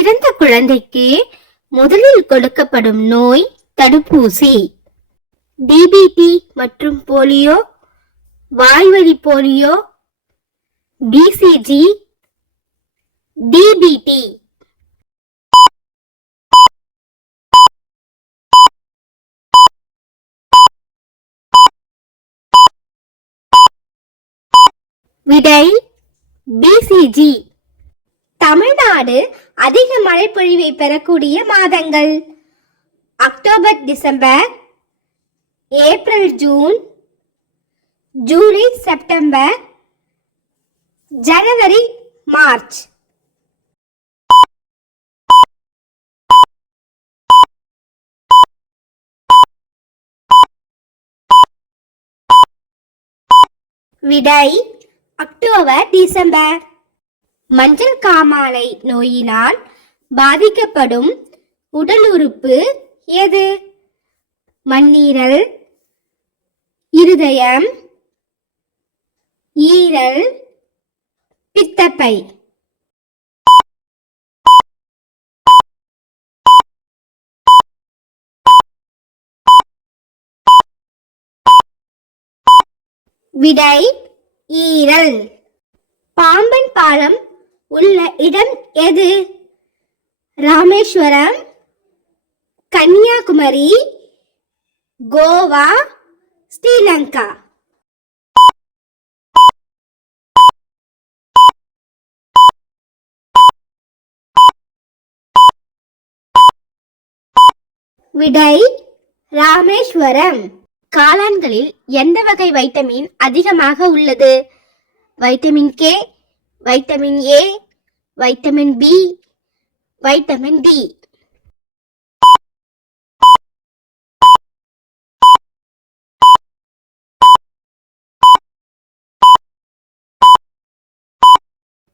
பிறந்த குழந்தைக்கு முதலில் கொடுக்கப்படும் நோய் தடுப்பூசி. டிபிடி மற்றும் போலியோ வாய்வழி போலியோ பிசிஜி டிபிடி விடை பிசிஜி தமிழ்நாடு அதிக மழைப்பொழிவை பெறக்கூடிய மாதங்கள். October December April June July September ஜனவரி மார்ச். விடை அக்டோபர் டிசம்பர். மஞ்சள் காமாலை நோயினால் பாதிக்கப்படும் உடல் உறுப்பு எது? மண்ணீரல் இருதயம் ஈரல் பித்தப்பை. விடை ஈரல். பாம்பன் பாலம் உள்ள இடம் எது? ராமேஸ்வரம் கன்னியாகுமரி கோவா ஸ்ரீலங்கா. விடை ராமேஸ்வரம். காளான்களில் எந்த வகை வைட்டமின் அதிகமாக உள்ளது? Vitamin K vitamin A vitamin B vitamin D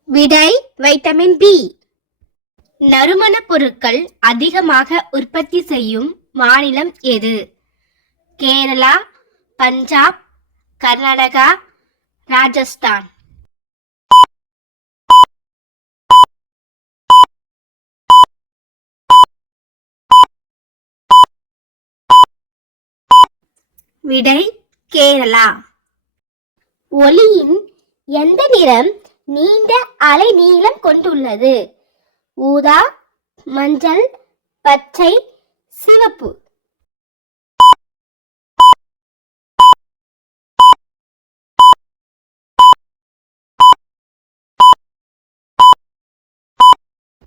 விடை வைட்டமின் பி நறுமணப் பொருட்கள் அதிகமாக உற்பத்தி செய்யும் மாநிலம் எது? கேரளா பஞ்சாப் கர்நாடகா ராஜஸ்தான். விடை கேரளா. ஒளியின் எந்த நிறம் நீண்ட அலை நீளம் கொண்டுள்ளது? ஊதா மஞ்சள் பச்சை சிவப்பு.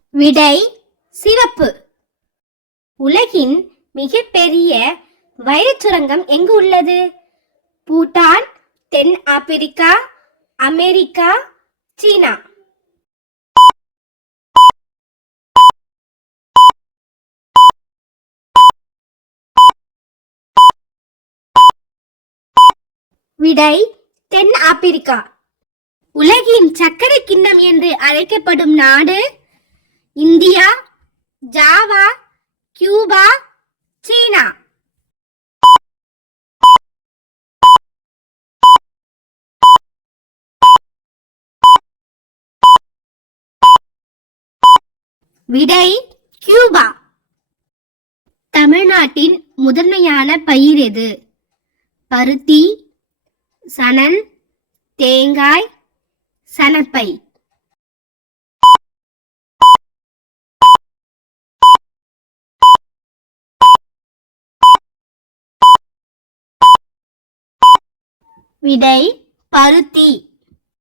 விடை சிவப்பு. உலகின் மிகப்பெரிய வைரச் சுரங்கம் எங்கு உள்ளது? பூட்டான் தென் ஆப்பிரிக்கா அமெரிக்கா சீனா. விடை தென் ஆப்பிரிக்கா. உலகின் சர்க்கரை கிண்ணம் என்று அழைக்கப்படும் நாடு இந்தியா ஜாவா கியூபா சீனா. விடை கியூபா. தமிழ்நாட்டின் முதன்மையான பயிர் எது? பருத்தி சணல் தேங்காய் சணப்பை விடை பருத்தி.